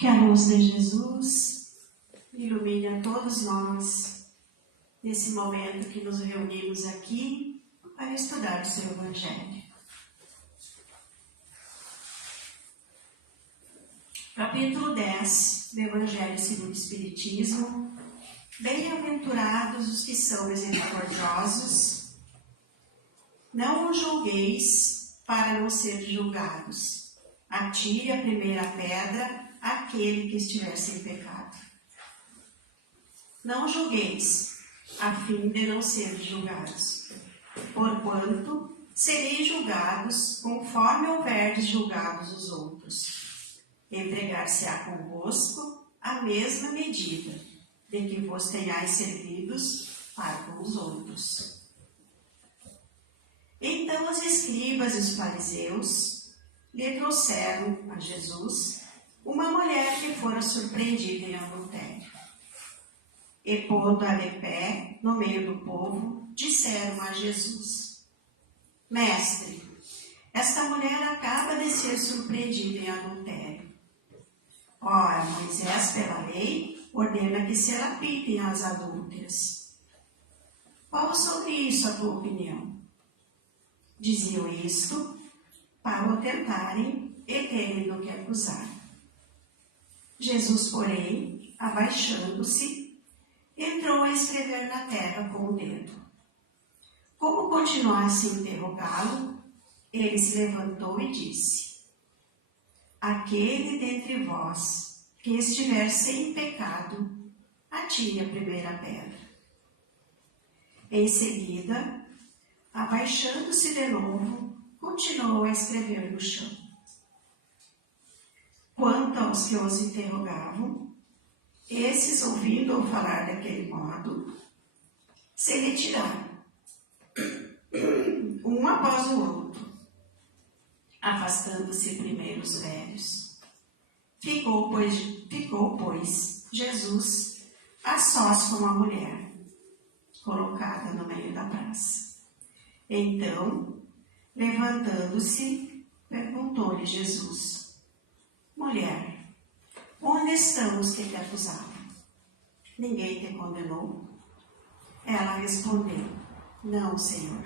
Que a luz de Jesus ilumine a todos nós nesse momento que nos reunimos aqui para estudar o seu Evangelho. Capítulo 10 do Evangelho segundo o Espiritismo. Bem-aventurados os que são misericordiosos, não os julgueis para não ser julgados. Atire a primeira pedra aquele que estiver sem pecado. Não julgueis, a fim de não ser julgados. Porquanto sereis julgados conforme houverdes julgados os outros. Empregar-se-á convosco a mesma medida de que vos tenhais servidos para com os outros. Então os escribas e os fariseus lhe trouxeram a Jesus uma mulher que fora surpreendida em adultério. E pondo-a de pé no meio do povo, disseram a Jesus: Mestre, esta mulher acaba de ser surpreendida em adultério. Ora, Moisés, pela lei, ordena que se lapitem as adúlteras. Qual sobre isso a tua opinião? Diziam isto para o tentarem e terem do que acusar. Jesus, porém, abaixando-se, entrou a escrever na terra com o dedo. Como continuasse a interrogá-lo, ele se levantou e disse: Aquele dentre vós que estiver sem pecado, atire a primeira pedra. Em seguida, abaixando-se de novo, continuou a escrever no chão. Quanto aos que os interrogavam, esses, ouvindo-o falar daquele modo, se retiraram, um após o outro, afastando-se primeiro os velhos. Ficou, pois, Jesus a sós com a mulher, colocada no meio da praça. Então, levantando-se, perguntou-lhe Jesus: Mulher, onde estão os que te acusavam? Ninguém te condenou? Ela respondeu: Não, Senhor.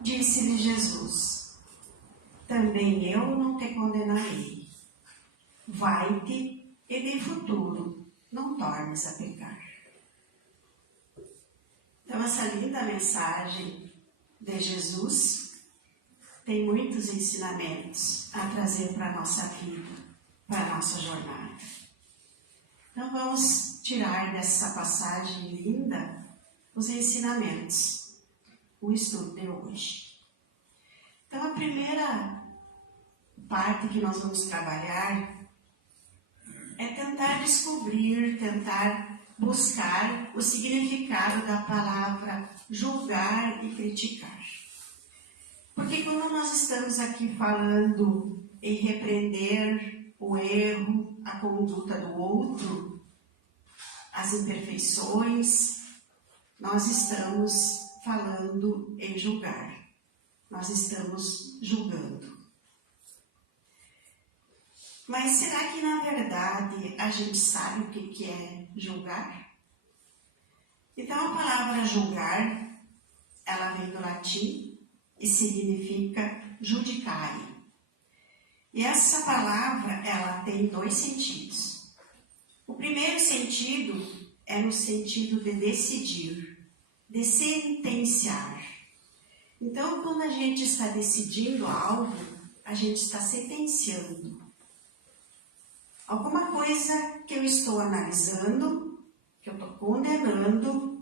Disse-lhe Jesus: Também eu não te condenarei. Vai-te e de futuro não tornes a pecar. Então, essa linda mensagem de Jesus tem muitos ensinamentos a trazer para a nossa vida, para a nossa jornada. Então, vamos tirar dessa passagem linda os ensinamentos, o estudo de hoje. Então, a primeira parte que nós vamos trabalhar é tentar descobrir, tentar buscar o significado da palavra julgar e criticar. Porque quando nós estamos aqui falando em repreender o erro, a conduta do outro, as imperfeições, nós estamos falando em julgar. Nós estamos julgando. Mas será que na verdade a gente sabe o que é julgar? Então a palavra julgar, ela vem do latim e significa judicare. E essa palavra, ela tem dois sentidos. O primeiro sentido é no sentido de decidir, de sentenciar. Então, quando a gente está decidindo algo, a gente está sentenciando. Alguma coisa que eu estou analisando, que eu estou condenando,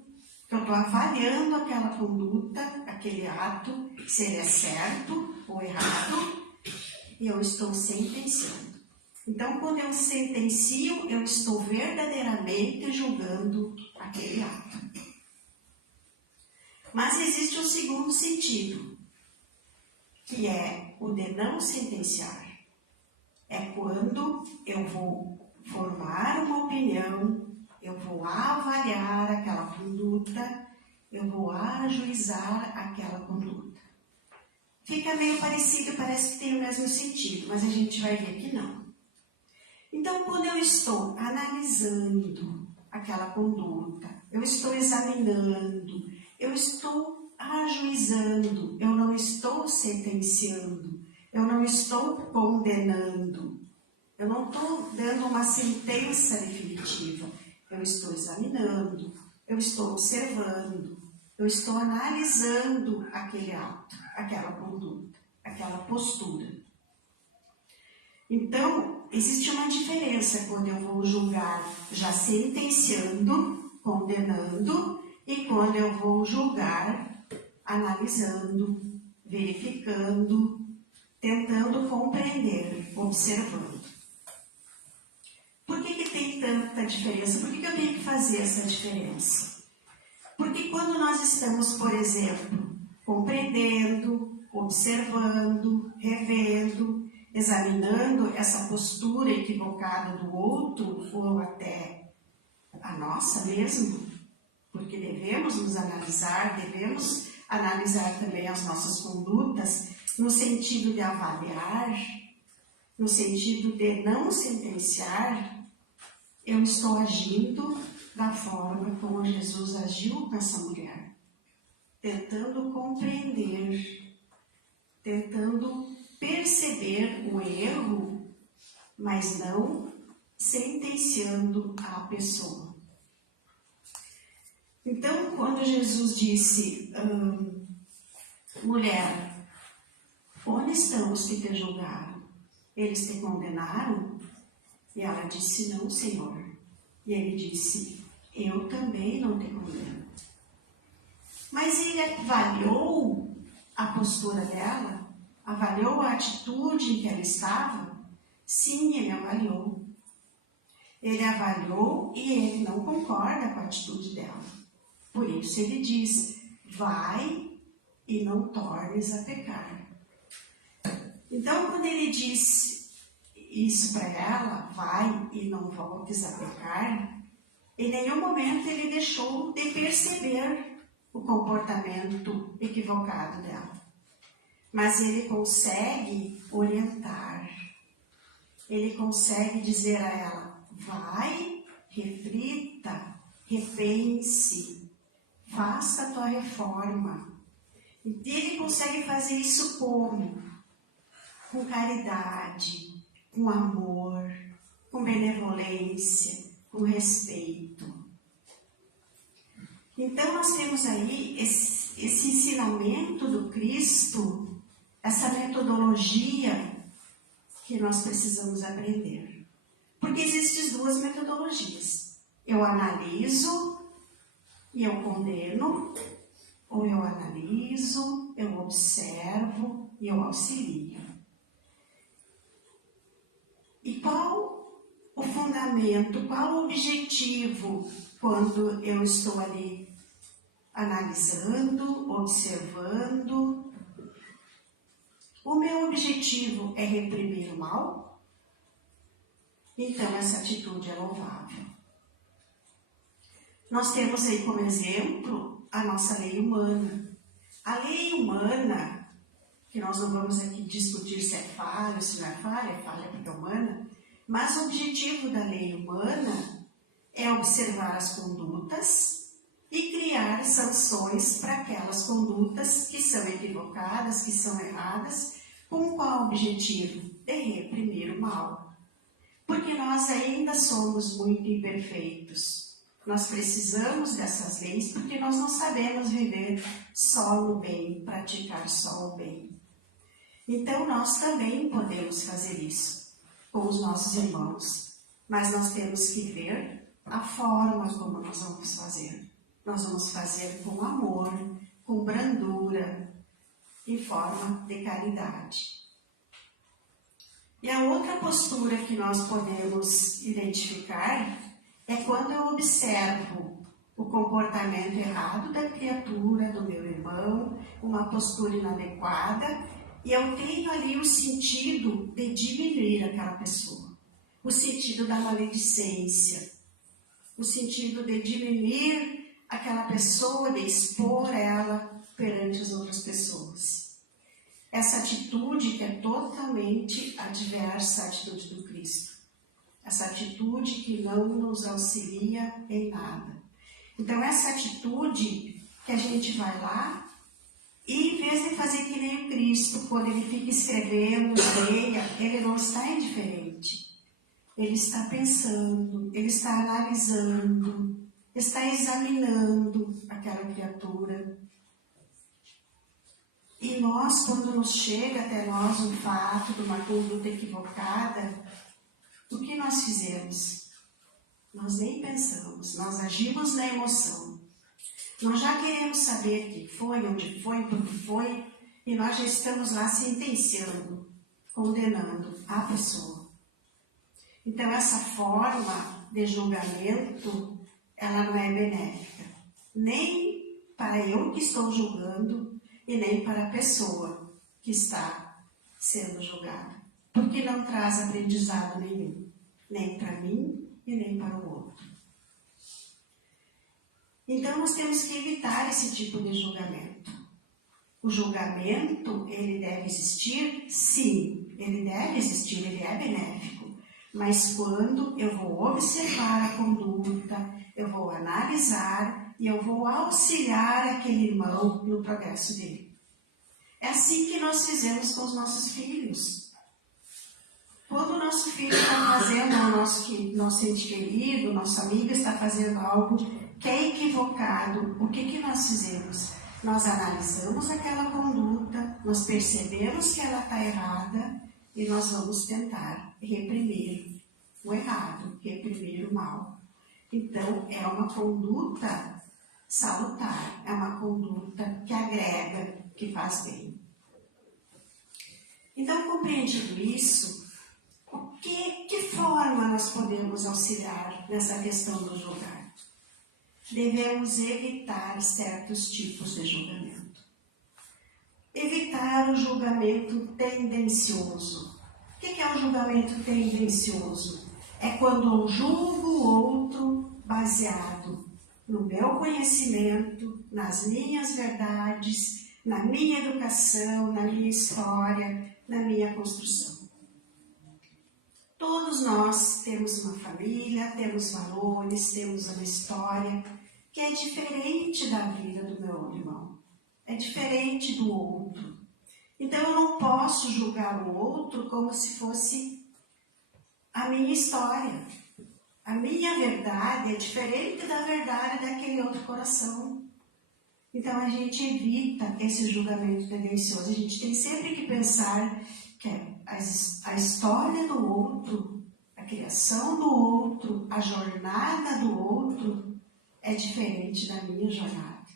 que eu estou avaliando aquela conduta, aquele ato, se ele é certo ou errado, e eu estou sentenciando. Então, quando eu sentencio, eu estou verdadeiramente julgando aquele ato. Mas existe um segundo sentido, que é o de não sentenciar. É quando eu vou formar uma opinião, eu vou avaliar aquela conduta, eu vou ajuizar aquela conduta. Fica meio parecido, parece que tem o mesmo sentido, mas a gente vai ver que não. Então, quando eu estou analisando aquela conduta, eu estou examinando, eu estou ajuizando, eu não estou sentenciando, eu não estou condenando, eu não estou dando uma sentença definitiva, eu estou examinando, eu estou observando, eu estou analisando aquele ato, aquela conduta, aquela postura. Então, existe uma diferença quando eu vou julgar já sentenciando, condenando, e quando eu vou julgar analisando, verificando, tentando compreender, observando. Por que tem tanta diferença? Por que eu tenho que fazer essa diferença? Porque quando nós estamos, por exemplo, compreendendo, observando, revendo, examinando essa postura equivocada do outro, ou até a nossa mesmo, porque devemos nos analisar, devemos analisar também as nossas condutas, no sentido de avaliar, no sentido de não sentenciar, eu estou agindo da forma como Jesus agiu com essa mulher, tentando compreender, tentando perceber o erro, mas não sentenciando a pessoa. Então, quando Jesus disse, mulher, onde estão os que te julgaram? Eles te condenaram? E ela disse, não, Senhor. E ele disse, eu também não te condeno. Mas ele avaliou a postura dela? Avaliou a atitude em que ela estava? Sim, ele avaliou. Ele avaliou e ele não concorda com a atitude dela. Por isso ele diz, vai e não tornes a pecar. Então, quando ele disse isso para ela, vai e não voltes a pecar, em nenhum momento ele deixou de perceber o comportamento equivocado dela. Mas ele consegue orientar, ele consegue dizer a ela, vai, reflita, repense, faça a tua reforma. E ele consegue fazer isso como? Com caridade, com amor, com benevolência, com respeito. Então nós temos aí esse ensinamento do Cristo, essa metodologia que nós precisamos aprender. Porque existem duas metodologias. Eu analiso e eu condeno, ou eu analiso, eu observo e eu auxilio. E qual o fundamento, qual o objetivo quando eu estou ali analisando, observando? O meu objetivo é reprimir o mal? Então essa atitude é louvável. Nós temos aí como exemplo a nossa lei humana. A lei humana, que nós não vamos aqui discutir se é falha, se não é falha porque é humana, mas o objetivo da lei humana é observar as condutas e criar sanções para aquelas condutas que são equivocadas, que são erradas, com qual objetivo? De reprimir o mal. Porque nós ainda somos muito imperfeitos. Nós precisamos dessas leis porque nós não sabemos viver só no bem, praticar só o bem. Então nós também podemos fazer isso com os nossos irmãos, mas nós temos que ver a forma como nós vamos fazer. Nós vamos fazer com amor, com brandura, em forma de caridade. E a outra postura que nós podemos identificar é quando eu observo o comportamento errado da criatura, do meu irmão, uma postura inadequada, e eu tenho ali o sentido de diminuir aquela pessoa, o sentido da maledicência, o sentido de diminuir aquela pessoa, de expor ela perante as outras pessoas. Essa atitude que é totalmente adversa à atitude do Cristo. essa atitude que não nos auxilia em nada. Então, essa atitude que a gente vai lá e, em vez de fazer que nem o Cristo, quando ele fica escrevendo, leia, ele não está indiferente. Ele está pensando, ele está analisando, está examinando aquela criatura. E nós, quando nos chega até nós um fato de uma conduta equivocada, o que nós fizemos? Nós nem pensamos, nós agimos na emoção. Nós já queremos saber quem foi, onde foi, por que foi, e nós já estamos lá sentenciando, condenando a pessoa. Então, essa forma de julgamento, ela não é benéfica, nem para eu que estou julgando, e nem para a pessoa que está sendo julgada. Porque não traz aprendizado nenhum, nem para mim e nem para o outro. Então, nós temos que evitar esse tipo de julgamento. O julgamento, ele deve existir? Sim, ele deve existir, ele é benéfico. Mas quando eu vou observar a conduta, eu vou analisar e eu vou auxiliar aquele irmão no progresso dele. É assim que nós fizemos com os nossos filhos. Quando o nosso filho está fazendo, nosso ente querido, nosso amigo está fazendo algo que é equivocado, o que nós fizemos? Nós analisamos aquela conduta, nós percebemos que ela está errada e nós vamos tentar reprimir o errado, reprimir o mal. Então, é uma conduta salutar, é uma conduta que agrega, que faz bem. Então, compreendido isso, que forma nós podemos auxiliar nessa questão do julgar? Devemos evitar certos tipos de julgamento. Evitar o julgamento tendencioso. O que é o julgamento tendencioso? É quando eu julgo o outro baseado no meu conhecimento, nas minhas verdades, na minha educação, na minha história, na minha construção. Todos nós temos uma família, temos valores, temos uma história que é diferente da vida do meu irmão, é diferente do outro. Então eu não posso julgar o outro como se fosse a minha história. A minha verdade é diferente da verdade daquele outro coração. Então a gente evita esse julgamento tendencioso. A gente tem sempre que pensar que a história do outro, a criação do outro, a jornada do outro é diferente da minha jornada.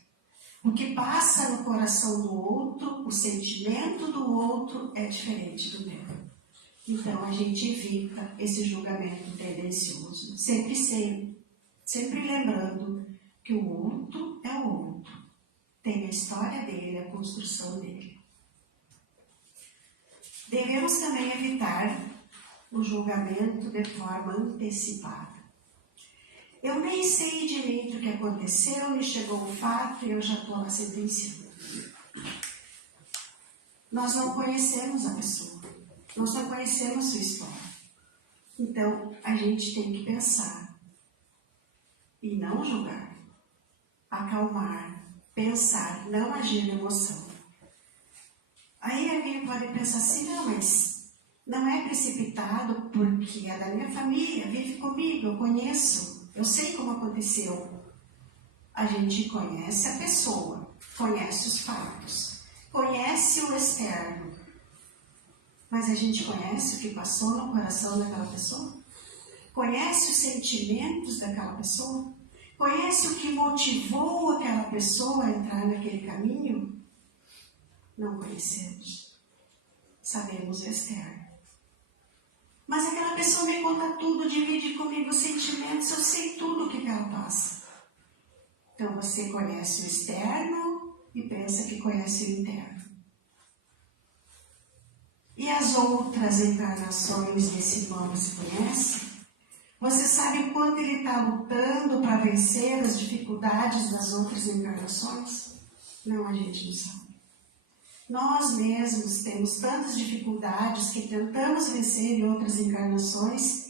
O que passa no coração do outro, o sentimento do outro é diferente do meu. Então a gente evita esse julgamento tendencioso, sempre lembrando que o outro é o outro, tem a história dele, a construção dele. Devemos também evitar o julgamento de forma antecipada. Eu nem sei direito o que aconteceu, me chegou um fato e eu já estou lá sentenciando. Nós não conhecemos a pessoa, nós não conhecemos sua história. Então, a gente tem que pensar e não julgar, acalmar, pensar, não agir na emoção. Aí alguém pode pensar assim, não, mas não é precipitado porque é da minha família, vive comigo, eu conheço, eu sei como aconteceu. A gente conhece a pessoa, conhece os fatos, conhece o externo, mas a gente conhece o que passou no coração daquela pessoa? Conhece os sentimentos daquela pessoa? Conhece o que motivou aquela pessoa a entrar naquele caminho? Não conhecemos. Sabemos o externo. Mas aquela pessoa me conta tudo, divide comigo os sentimentos, eu sei tudo o que ela passa. Então você conhece o externo e pensa que conhece o interno. E as outras encarnações desse irmão você conhece? Você sabe o quanto ele está lutando para vencer as dificuldades das outras encarnações? Não, a gente não sabe. Nós mesmos temos tantas dificuldades que tentamos vencer em outras encarnações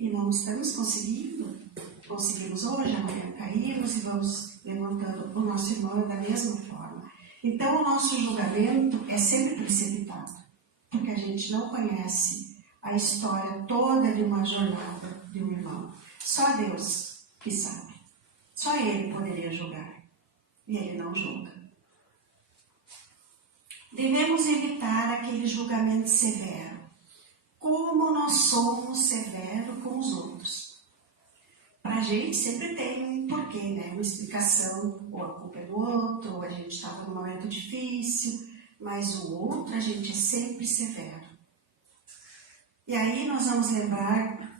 e não estamos conseguindo. Conseguimos hoje, amanhã caímos e vamos levantando o nosso irmão da mesma forma. Então, o nosso julgamento é sempre precipitado, porque a gente não conhece a história toda de uma jornada de um irmão. Só Deus que sabe. Só Ele poderia julgar. E Ele não julga. Devemos evitar aquele julgamento severo. Como nós somos severos com os outros. Para a gente sempre tem um porquê, né? Uma explicação. Ou a culpa é do outro, ou a gente estava num momento difícil. Mas o outro, a gente é sempre severo. E aí nós vamos lembrar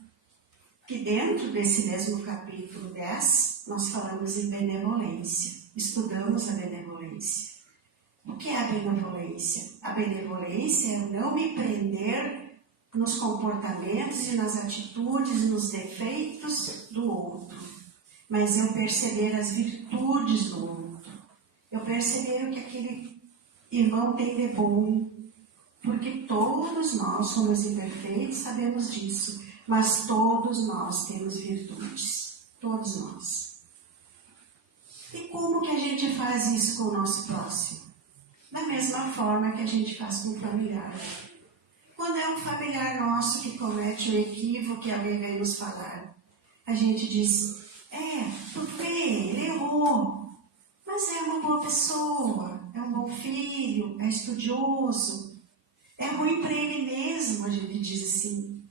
que dentro desse mesmo capítulo 10, nós falamos em benevolência. Estudamos a benevolência. O que é a benevolência? A benevolência é não me prender nos comportamentos e nas atitudes e nos defeitos do outro, mas eu perceber as virtudes do outro. Eu perceber o que aquele irmão tem de bom, porque todos nós somos imperfeitos, sabemos disso, mas todos nós temos virtudes, todos nós. E como que a gente faz isso com o nosso próximo? Da mesma forma que a gente faz com o familiar. Quando é um familiar nosso que comete um equívoco que alguém vem nos falar, a gente diz, tudo bem, ele errou, mas é uma boa pessoa, é um bom filho, é estudioso, é ruim para ele mesmo, a gente diz assim.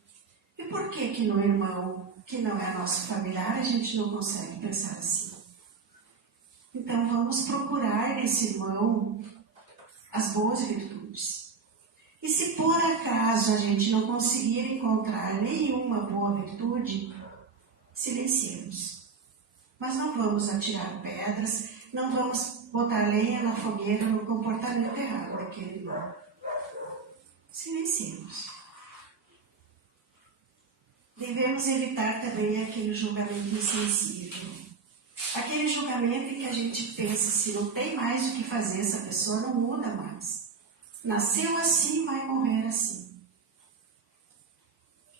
E por que no irmão, que não é nosso familiar, a gente não consegue pensar assim? Então vamos procurar nesse irmão as boas virtudes. E se por acaso a gente não conseguir encontrar nenhuma boa virtude, silenciemos. Mas não vamos atirar pedras, não vamos botar lenha na fogueira no comportamento errado daquele irmão. Silenciemos. Devemos evitar também aquele julgamento insensível. Aquele julgamento em que a gente pensa, se não tem mais o que fazer, essa pessoa não muda mais. Nasceu assim, vai morrer assim.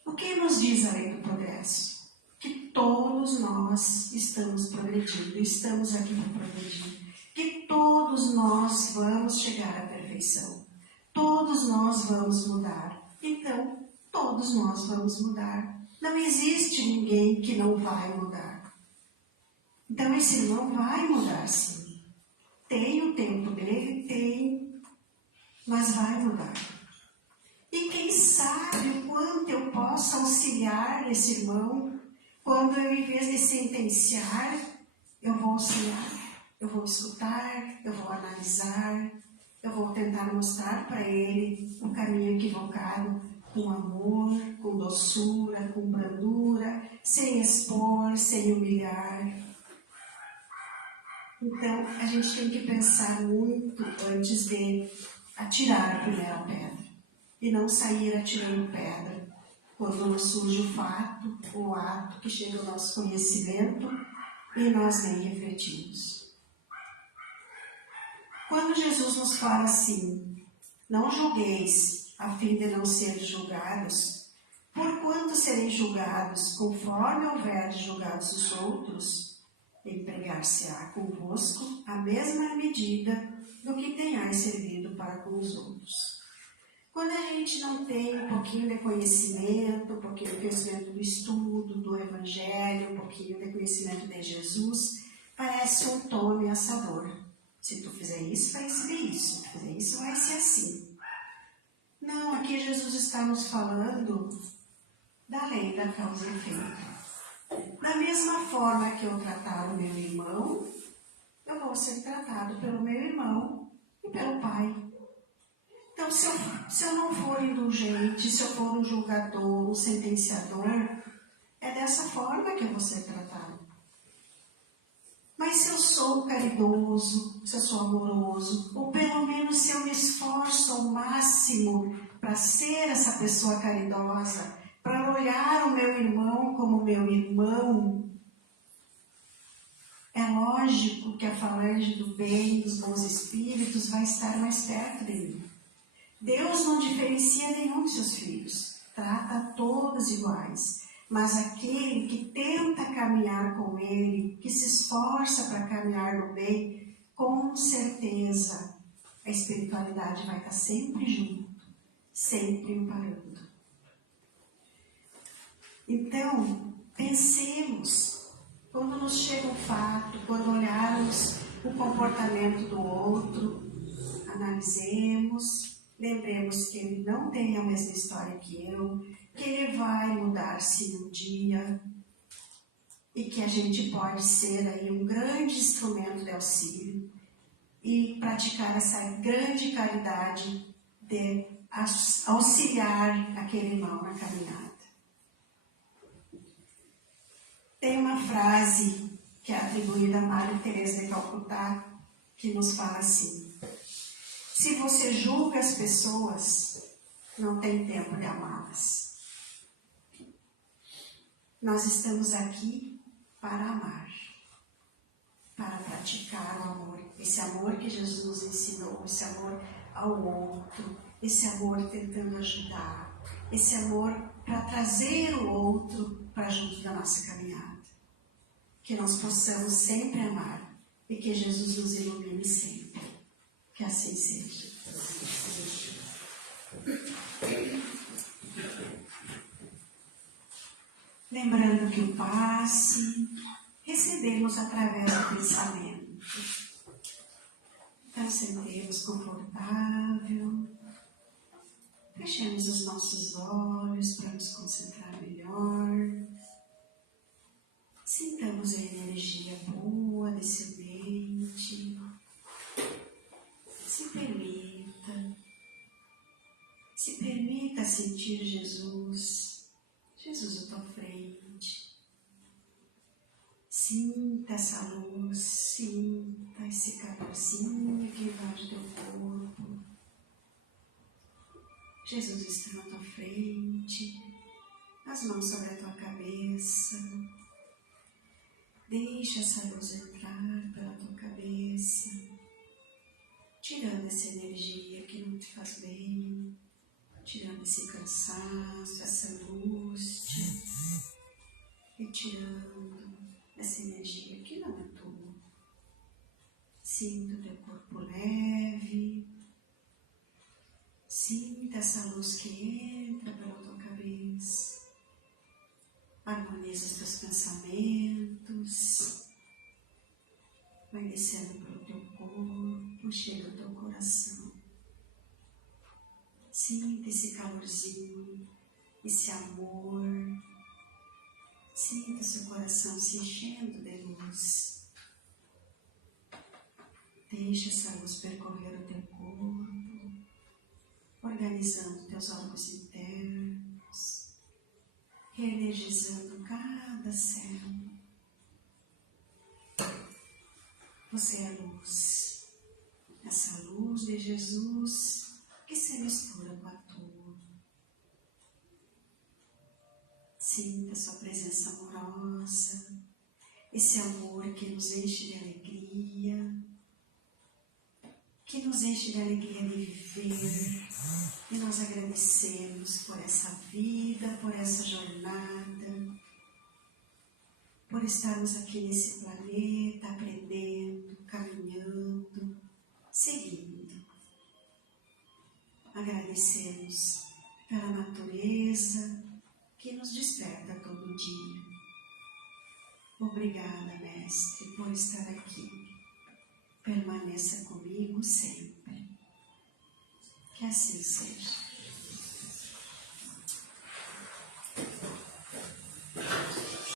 O que nos diz a lei do progresso? Que todos nós estamos progredindo, estamos aqui para progredir. Que todos nós vamos chegar à perfeição. Todos nós vamos mudar. Então, todos nós vamos mudar. Não existe ninguém que não vai mudar. Então, esse irmão vai mudar, sim. Tem o tempo dele? Tem. Mas vai mudar. E quem sabe o quanto eu posso auxiliar esse irmão, quando eu, em vez de sentenciar, eu vou auxiliar, eu vou escutar, eu vou analisar, eu vou tentar mostrar para ele o caminho equivocado, com amor, com doçura, com brandura, sem expor, sem humilhar. Então, a gente tem que pensar muito antes de atirar a primeira pedra. E não sair atirando pedra quando surge o fato, o ato que chega ao nosso conhecimento e nós nem refletimos. Quando Jesus nos fala assim, não julgueis a fim de não seres julgados, porquanto sereis julgados conforme houver de julgados os outros, empregar-se-á convosco a mesma medida do que tenhais servido para com os outros. Quando a gente não tem um pouquinho de conhecimento, um pouquinho de conhecimento do estudo, do Evangelho, um pouquinho de conhecimento de Jesus, parece um tom ameaçador. Se tu fizer isso, vai receber isso. Se tu fizer isso, vai ser assim. Não, aqui Jesus está nos falando da lei da causa e efeito. Da mesma forma que eu tratar o meu irmão, eu vou ser tratado pelo meu irmão e pelo Pai. Então, se eu não for indulgente, se eu for um julgador, um sentenciador, é dessa forma que eu vou ser tratado. Mas se eu sou caridoso, se eu sou amoroso, ou pelo menos se eu me esforço ao máximo para ser essa pessoa caridosa, para olhar o meu irmão como meu irmão, é lógico que a falange do bem, dos bons espíritos, vai estar mais perto de mim. Deus não diferencia nenhum de seus filhos, trata a todos iguais. mas aquele que tenta caminhar com Ele, que se esforça para caminhar no bem, com certeza a espiritualidade vai estar sempre junto, sempre amparando. Então, pensemos, quando nos chega um fato, quando olharmos o comportamento do outro, analisemos, lembremos que ele não tem a mesma história que eu, que ele vai mudar-se um dia e que a gente pode ser aí um grande instrumento de auxílio e praticar essa grande caridade de auxiliar aquele irmão na caminhada. Tem uma frase que é atribuída a Maria Teresa de Calcutá que nos fala assim: se você julga as pessoas, não tem tempo de amá-las. Nós estamos aqui para amar, para praticar o amor. Esse amor que Jesus nos ensinou, esse amor ao outro, esse amor tentando ajudar, esse amor para trazer o outro para junto da nossa caminhada. Que nós possamos sempre amar e que Jesus nos ilumine sempre. Que assim seja. Lembrando que o passe recebemos através do pensamento. Então, sentemos confortável, fechemos os nossos olhos para nos concentrar melhor. Sintamos a energia boa desse ambiente. Se permita sentir Jesus à tua frente. Sinta essa luz, sinta esse calorzinho que invade teu corpo. Jesus está na tua frente, as mãos sobre a tua cabeça. Deixa essa luz entrar pela tua cabeça, tirando essa energia que não te faz bem, tirando esse cansaço, essa angústia, retirando essa energia que não é tua. Sinta o teu corpo leve, sinta essa luz que entra pela tua cabeça, harmoniza os teus pensamentos, vai descendo pelo teu corpo, chega ao teu coração. Sinta esse calorzinho, esse amor. Sinta seu coração se enchendo de luz. Deixa essa luz percorrer o teu corpo, organizando teus órgãos internos, reenergizando cada célula. Você é luz. Essa luz de Jesus que se mistura com a tua. Sinta sua presença amorosa, esse amor que nos enche de alegria, que nos enche de alegria de viver. E nós agradecemos por essa vida, por essa jornada, por estarmos aqui nesse planeta, aprendendo, caminhando, seguindo. Agradecemos pela natureza que nos desperta todo dia. Obrigada, Mestre, por estar aqui. Permaneça comigo sempre. Que assim seja.